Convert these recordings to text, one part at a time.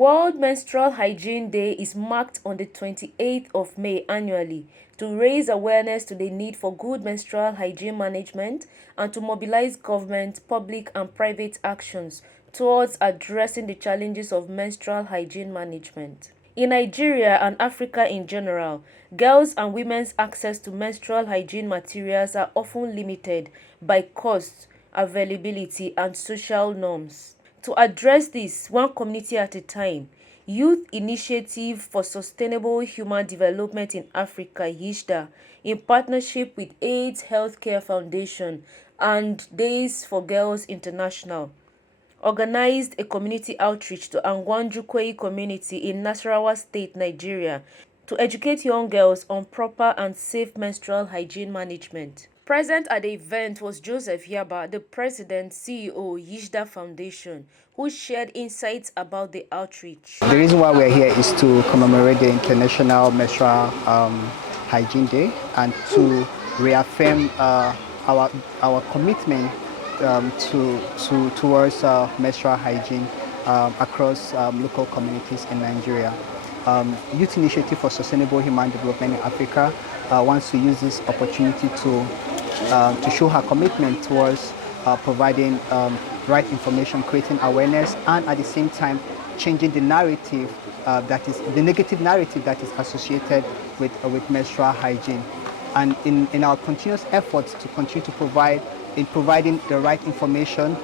World Menstrual Hygiene Day is marked on the 28th of May annually to raise awareness to the need for good menstrual hygiene management and to mobilize government, public and private actions towards addressing the challenges of menstrual hygiene management. In Nigeria and Africa in general, girls' and women's access to menstrual hygiene materials are often limited by cost, availability, and social norms. To address this, one community at a time, Youth Initiative for Sustainable Human Development in Africa (YISHADA), in partnership with AIDS Healthcare Foundation and Days for Girls International, organized a community outreach to Angwanjukwe community in Nasarawa State, Nigeria, to educate young girls on proper and safe menstrual hygiene management. Present at the event was Joseph Yaba, the President CEO, YISHADA Foundation, who shared insights about the outreach. The reason why we're here is to commemorate the International Menstrual Hygiene Day and to reaffirm our commitment towards menstrual hygiene across local communities in Nigeria. Youth Initiative for Sustainable Human Development in Africa wants to use this opportunity to show her commitment towards providing right information, creating awareness, and at the same time changing the narrative that is the negative narrative that is associated with menstrual hygiene. And in our continuous efforts to continue to providing the right information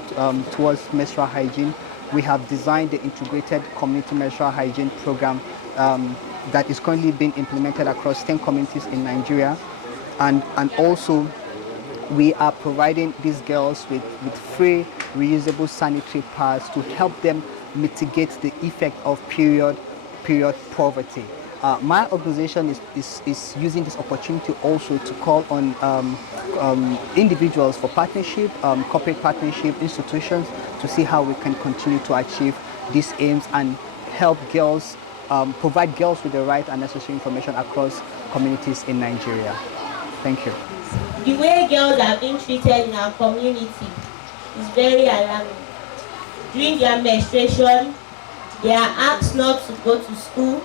towards menstrual hygiene, we have designed the integrated community menstrual hygiene program that is currently being implemented across 10 communities in Nigeria, and also we are providing these girls with free reusable sanitary pads to help them mitigate the effect of period poverty. My organization is using this opportunity also to call on individuals for partnership, corporate partnership, institutions, to see how we can continue to achieve these aims and help girls, provide girls with the right and necessary information across communities in Nigeria. Thank you. The way girls are being treated in our community is very alarming. During their menstruation, they are asked not to go to school.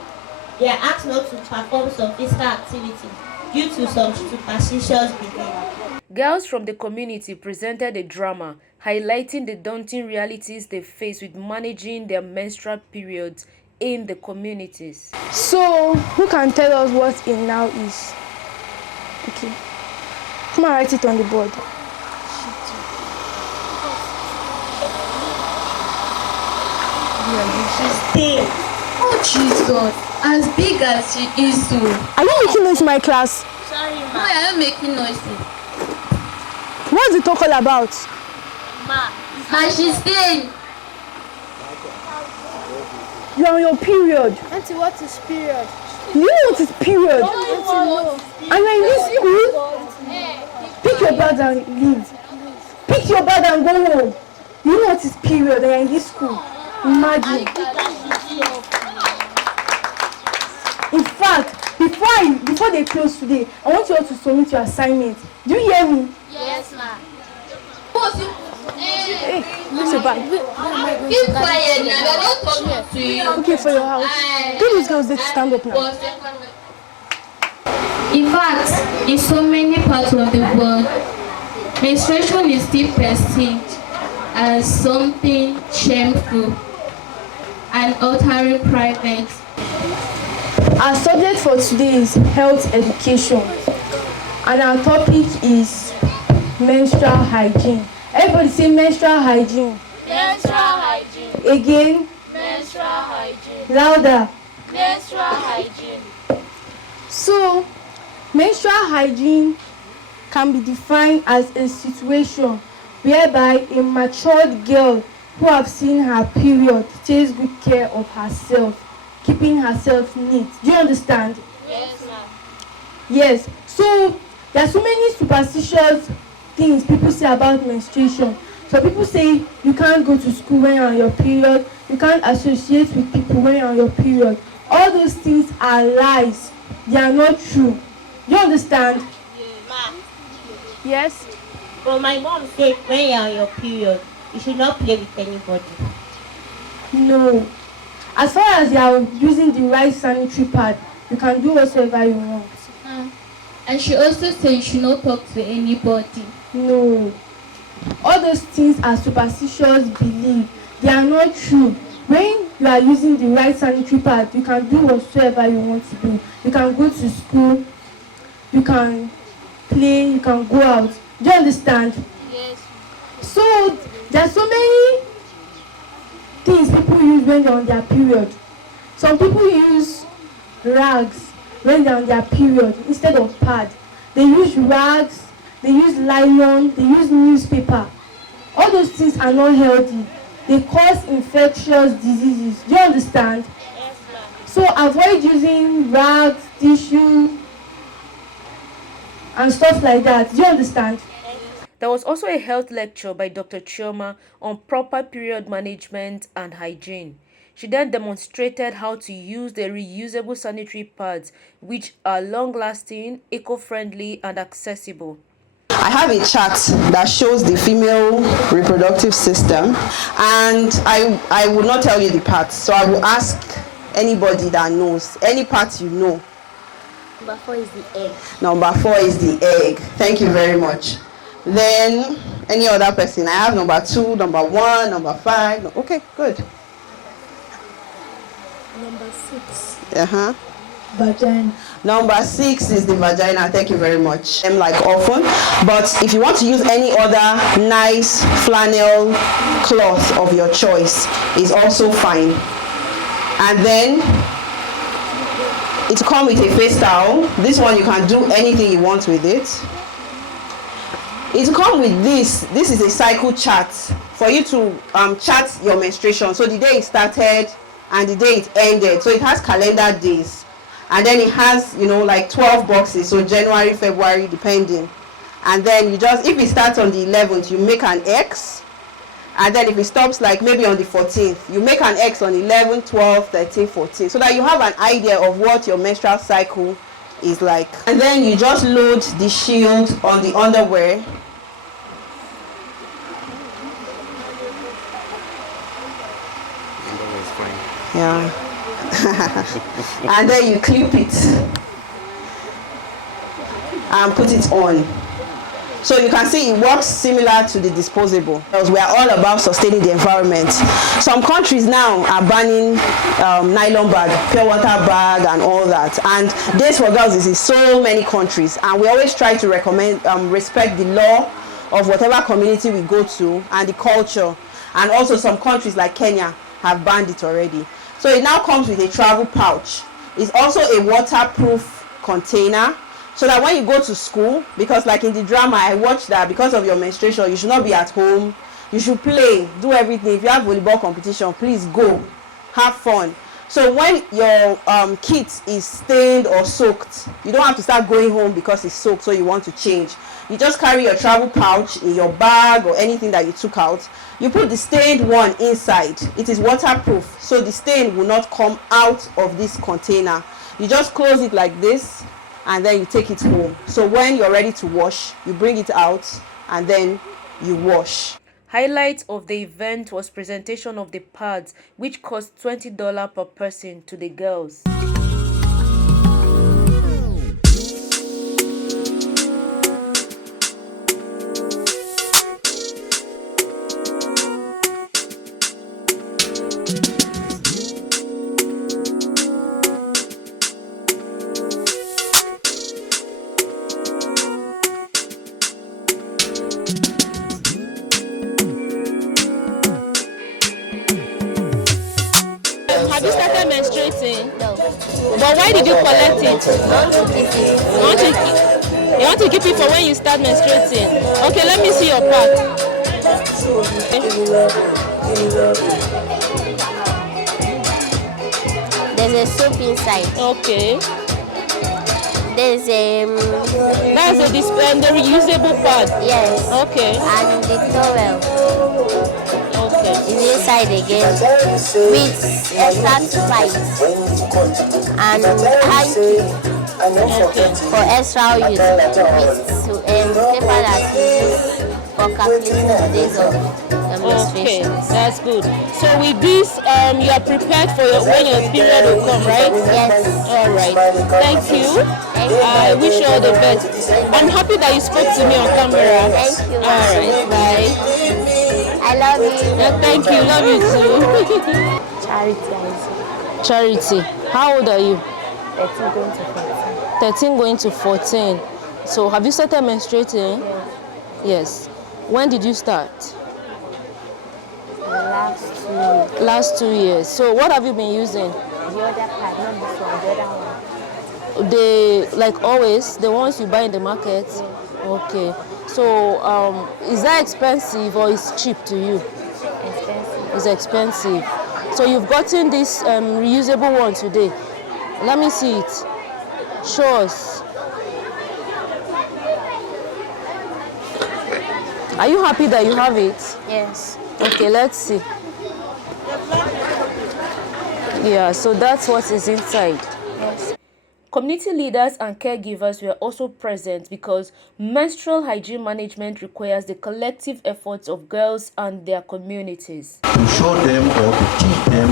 They are asked not to perform some physical activity due to some superstitious beliefs. Girls from the community presented a drama highlighting the daunting realities they face with managing their menstrual periods in the communities. So, who can tell us what it now is? Okay. Come and write it on the board. Oh Jesus, as big as she is too. Are you making noise in my class? Sorry, ma. No, I am making noise. What's the talk all about? Ma, she's staying. You're on your period. Auntie, what is period? You know what is period? No. And you're in this school? Pick your bag and leave. Pick your bag and go home. You know what is period and you're in this school. Imagine. In fact, before they close today, I want you all to submit your assignment. Do you hear me? Yes, ma. Hey, where's your bag? Keep quiet now. We're not talking to you. Okay, for your house. Tell these girls to stand up now. In fact, in so many parts of the world, menstruation is still perceived as something shameful and utterly private. Our subject for today is health education, and our topic is menstrual hygiene. Everybody say menstrual hygiene. Menstrual hygiene. Again. Menstrual hygiene. Louder. Menstrual hygiene. So, menstrual hygiene can be defined as a situation whereby a matured girl who has seen her period takes good care of herself, keeping herself neat. Do you understand? Yes, ma'am. Yes. So, there are so many superstitious things people say about menstruation. So people say you can't go to school when you're on your period, you can't associate with people when you're on your period. All those things are lies. They are not true. Do you understand? Ma, Yes. well, my mom said when you're on your period, you should not play with anybody. No. As far as you are using the right sanitary pad, you can do whatever you want. And she also said you should not talk to anybody. No. All those things are superstitious belief. They are not true. When you are using the right sanitary pad, you can do whatsoever you want to do. You can go to school, you can play, you can go out. Do you understand? Yes. So there are so many things people use when they're on their period. Some people use rags when they're on their period instead of pad. They use rags, they use nylon, they use newspaper. All those things are not healthy. They cause infectious diseases. Do you understand? Yes, ma'am. So avoid using rags, tissue, and stuff like that. Do you understand? There was also a health lecture by Dr. Chioma on proper period management and hygiene. She then demonstrated how to use the reusable sanitary pads, which are long-lasting, eco-friendly, and accessible. I have a chart that shows the female reproductive system, and I will not tell you the parts, so I will ask anybody that knows, any part you know. Number 4 is the egg. Number 4 is the egg. Thank you very much. Then, any other person? I have number 2, number 1, number 5. No, okay, good. Number 6. Uh-huh. Vagina. Number 6 is the vagina. Thank you very much. Like often, but if you want to use any other nice flannel cloth of your choice, is also fine. And then it comes with a face towel. This one you can do anything you want with it. It comes with this. This is a cycle chart for you to chart your menstruation. So the day it started and the day it ended. So it has calendar days. And then it has, like 12 boxes. So January, February, depending. And then you just, if it starts on the 11th, you make an X. And then if it stops like maybe on the 14th, you make an X on 11, 12, 13, 14. So that you have an idea of what your menstrual cycle is like. And then you just load the shield on the underwear. Underwear is fine. Yeah. And then you clip it and put it on. So you can see it works similar to the disposable. Because we are all about sustaining the environment. Some countries now are banning nylon bag, pure water bag, and all that. And this for girls is in so many countries. And we always try to recommend respect the law of whatever community we go to and the culture. And also some countries like Kenya have banned it already. So it now comes with a travel pouch. It's also a waterproof container, so that when you go to school, because like in the drama I watched that because of your menstruation, you should not be at home. You should play, do everything. If you have volleyball competition, please go, have fun. So when your kit is stained or soaked, you don't have to start going home because it's soaked, so you want to change. You just carry your travel pouch in your bag or anything that you took out. You put the stained one inside. It is waterproof, so the stain will not come out of this container. You just close it like this, and then you take it home. So when you're ready to wash, you bring it out, and then you wash. Highlight of the event was presentation of the pads, which cost $20 per person to the girls. Have you started menstruating? No. But why did you collect it? You want to keep it for when you start menstruating? Okay, let me see your part. There's a soap inside. Okay. There's That's the reusable pad. yes. Okay. And the towel Okay. is inside again with extra spice and hanky Okay. for extra use. With paper that is used for calculating the days of Okay, that's good. So with this, you are prepared for when your period will come, right? Yes. All right. Thank you. I wish you all the best. I'm happy that you spoke to me on camera. Thank you. All right. Bye. I love you. Thank you. Love you too. Charity. Charity, how old are you? 13 going to 14. 13 going to 14. So have you started menstruating? Yes. Yes. When did you start? Last 2 years. Last 2 years. So what have you been using? The other part, not this one, the other one. They, like always, the ones you buy in the market? Yes. Okay. So is that expensive or is cheap to you? Expensive. It's expensive. So you've gotten this reusable one today. Let me see it. Show us. Are you happy that you have it? Yes. Okay, let's see. Yeah, so that's what is inside. Yes. Community leaders and caregivers were also present because menstrual hygiene management requires the collective efforts of girls and their communities. To show them or to teach them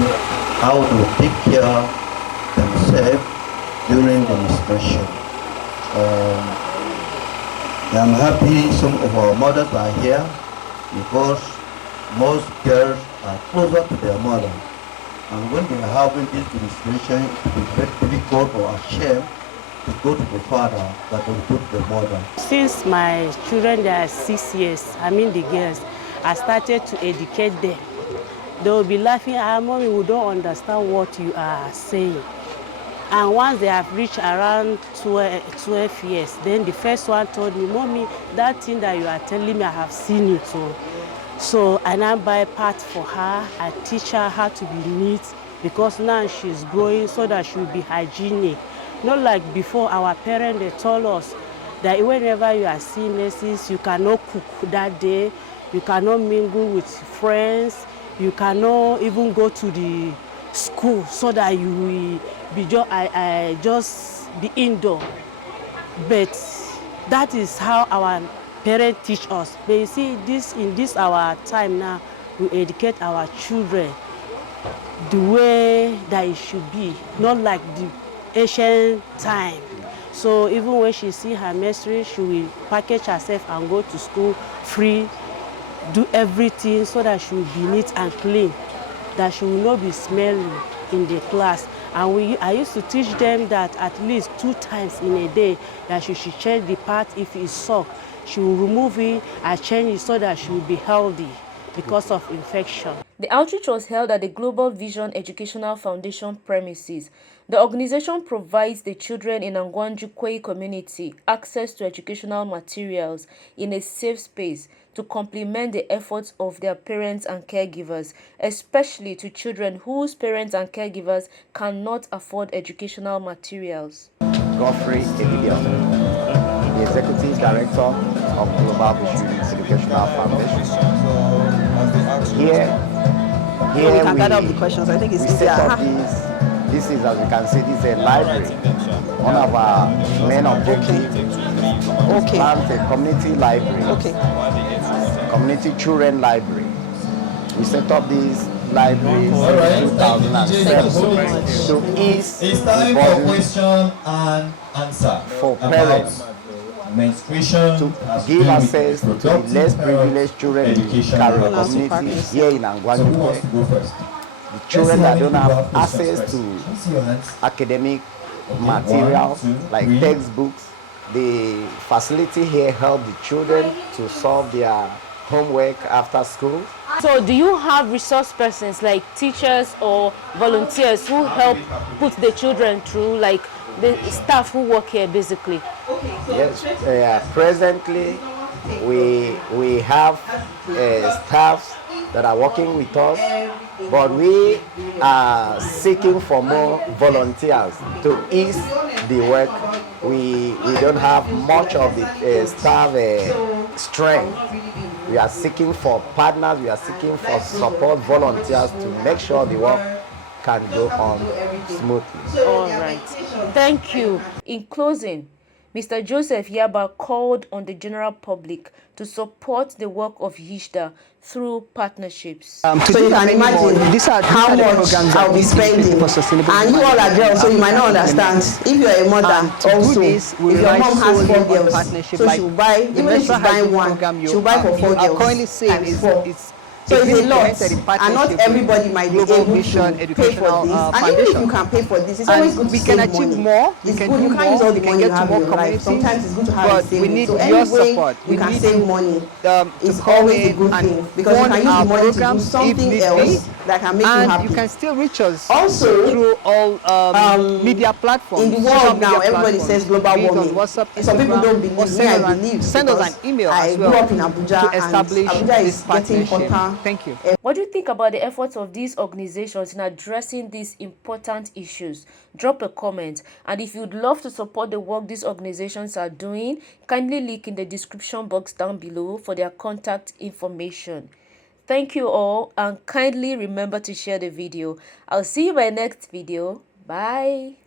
how to take care of themselves during the menstruation. I'm happy some of our mothers are here because most girls are closer to their mother. And when they are having this menstruation, it is very difficult or a shame to go to the father that will go to the mother. Since my children they are 6 years, I mean the girls, I started to educate them. They will be laughing, Mommy, we don't understand what you are saying. And once they have reached around 12 years, then the first one told me, Mommy, that thing that you are telling me, I have seen it. So I now buy parts for her. I teach her how to be neat because now she's growing so that she will be hygienic. Not like before, our parents, they told us that whenever you are seeing nurses, you cannot cook that day, you cannot mingle with friends, you cannot even go to the school so that you will be just be indoor. But that is how our parents teach us. But you see, in this our time now, we educate our children the way that it should be, not like the ancient time. So even when she see her menstruation, she will package herself and go to school free, do everything so that she will be neat and clean, that she will not be smelly in the class. And I used to teach them that at least 2 times in a day that she should change the part. If it's soaked, she will remove it and change it so that she will be healthy because of infection. The outreach was held at the Global Vision Educational Foundation premises. The organization provides the children in Angwanjukwe community access to educational materials in a safe space to complement the efforts of their parents and caregivers, especially to children whose parents and caregivers cannot afford educational materials. Godfrey Evidion, the Executive Director of Global Vision Educational Foundation. Here we can gather up the questions. I think it's easier. This is, as you can see, this is a library. One of our main objectives is to plant a community library. Community children library. We set up this library in 2007 to ease the burden question and answer for parents menstruation to give access to the less privileged children in the Caribbean community here in Angwanjukwe. The children that don't have access to academic materials like textbooks. The facility here helps the children to solve their homework after school. So do you have resource persons like teachers or volunteers who help put the children through, like the staff who work here basically? Yes, presently we have staffs that are working with us, but we are seeking for more volunteers to ease the work. We don't have much of the staff strength. We are seeking for partners, we are seeking for support volunteers to make sure the work can go on smoothly. All right. Thank you. In closing, Mr. Joseph Yaba called on the general public to support the work of YISHADA through partnerships. So you can imagine how much I'll be spending. And you all are girls, so you might not understand. If you're a mother also, if your mom has 4 girls, so she will buy, even if she's buying one, she'll buy for 4 girls times 4. So it's a lot, and not everybody might be able to pay for this. And even if you can pay for this, it's always good to save money. More. It's good. You can't use all the money you have in your life. Sometimes it's good to have a savings. So any way you can save money is always a good thing, because you can use the money to do something else that can make you happy. You can still reach us also through all media platforms. In the world now, everybody says global warming. Some people don't believe me. I believe. Send us an email I as grew well up in Abuja, to establish and Abuja this is getting partnership. hotter. Thank you. What do you think about the efforts of these organizations in addressing these important issues? Drop a comment. And if you'd love to support the work these organizations are doing, kindly link in the description box down below for their contact information. Thank you all, and kindly remember to share the video. I'll see you in my next video. Bye.